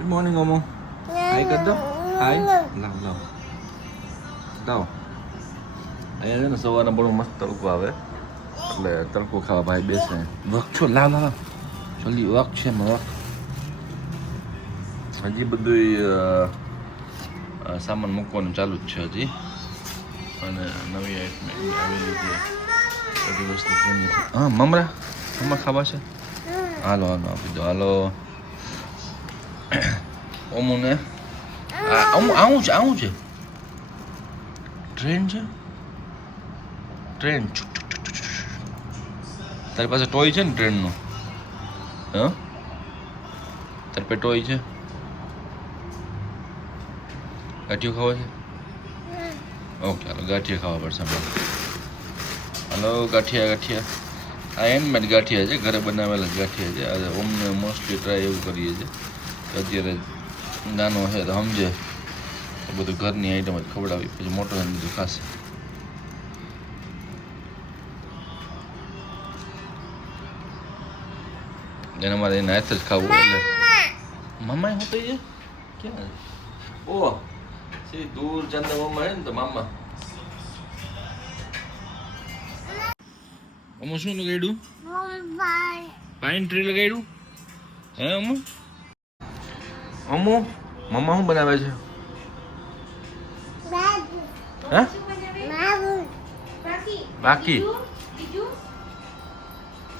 Good morning અમો. હાય કર દો. હાય. લાવ લાવ લાવ. અહીંયા છે ને સવારના બહુ મસ્ત તડકો આવે એટલે તડકો ખાવા ભાઈ બેસે. વખ છો લાવ લાવ જલ્દી વખ છે વખ. હજી બધું સામાન મૂકવાનું ચાલુ જ છે હજી. અને નવી આઈટમ આવેલી છે બધી વસ્તુ. હા મમરા મમરા ખાવા છે. હાલો હાલો આપી દો હાલો. ઓમુને આવું છે ટ્રેન છે ટ્રેન. તારી પાસે ટોય છે ને ટ્રેનનો? હા તારી પાસે ટોય છે? ગાંઠિયો ખાવા છે? ઓકે હાલો ગાંઠિયા ખાવા પડશે અમારે. હાલો ગાંઠિયા આ હેન્ડમેડ ગાંઠિયા છે, ઘરે બનાવેલા ગાંઠિયા છે. આજે ઓમને મોસ્ટલી ટ્રાય એવું કરીએ છીએ કે અત્યારે નાનો છે તો સમજે તો બધું ઘરની આઈટમ જ ખવડાવી, પછી મોટો થઈને બધું ખાશે. એને મારે એને હાથ જ ખાવું એટલે મામા શું થઈ જાય ક્યાં? ઓહ સી દૂર ચાંદા મામા હે ને તો મામા. અમુ શું લગાડ્યું? પાઇન ટ્રી લગાડ્યું હે અમુ? અમુ મમ્મા શું બનાવે છે? હે બાકી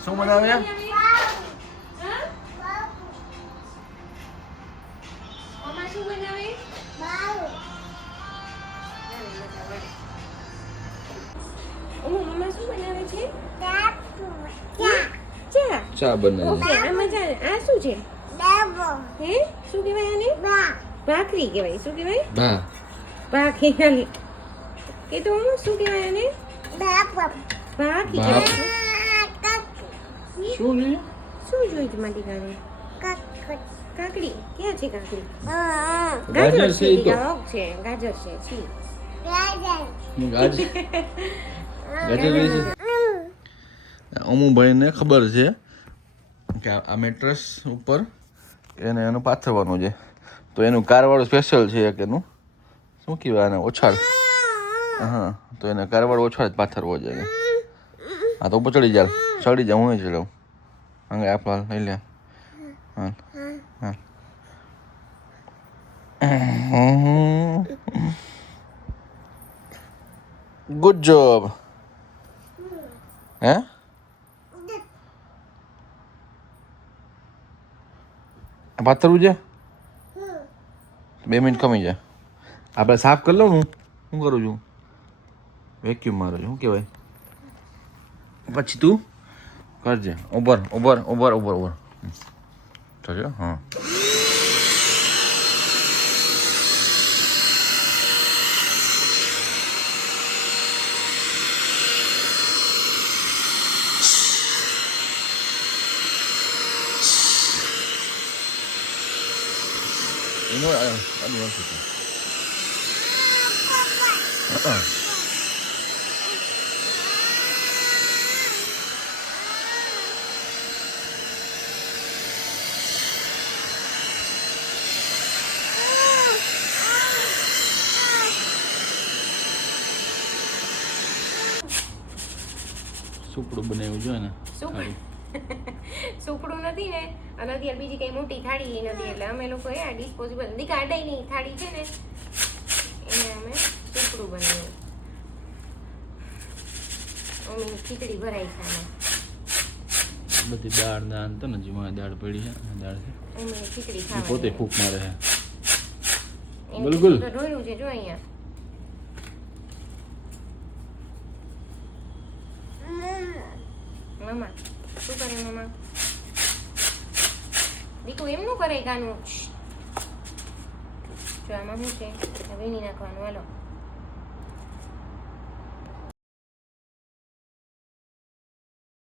શું બનાવે? ચા બનાવી. આ શું છે? હે શું કહેવાય આને? ભાખરી કહેવાય. શું કહેવાય? ભાખરી કે તો શું કહેવાય આને? ભાખરી કહેવાય. શું જોઈએ? શું જોયું તમારી ગાને? કાકડી ક્યાં છે? કાકડી ગાજર છે ઈ તો. છે ગાજર છે છી. ગાજર જોઈએ છે. અમુભાઈને ખબર છે કે આ મેટ્રેસ ઉપર એને એનું પાથરવાનું છે, તો એનું કારવાળું સ્પેશિયલ છે એક એનું શું કહેવાય આને ઓછાળ. હા તો એને કારવાળું ઓછાળ જ પાથરવો છે એને. હા તો ઉપર ચડી જા હું ચડાવું. હંગે આપણા લઈ લે. હા હા ગુડ જોબ. હે પાથરવું છે? 2 મિનિટ કમી જાય. આપણે સાફ કરી લઉં. હું કરું છું? વેક્યુમ મારું છું. શું કહેવાય? પછી તું કરજે. ઉભર થશે. હા એનો સુપડું બનાવ્યું જોઈએ ને. સુપડું નથી ને અને અત્યારે બીજી કઈ મોટી થાળી નથી, એટલે અમે લોકો આ ડિસ્પોઝેબલ કાઢાઈની થાળી છે ને એને અમે સુપડું બનાવ્યું. અમે ખીચડી ભરાઈ છે આમાં. બધી દાળ દાળ તો ને જેમાં દાળ પડી છે દાળ છે અમે ખીચડી ખાવા પોતે ફૂંક મારે છે. એને બિલકુલ તો ઢોળ્યું છે જો અહીંયા. મામા શું કરે મામા? દીકુ એમનું કરે ગાનું. જો આમાં શું છે? વીણી નાખવાનું. હાલો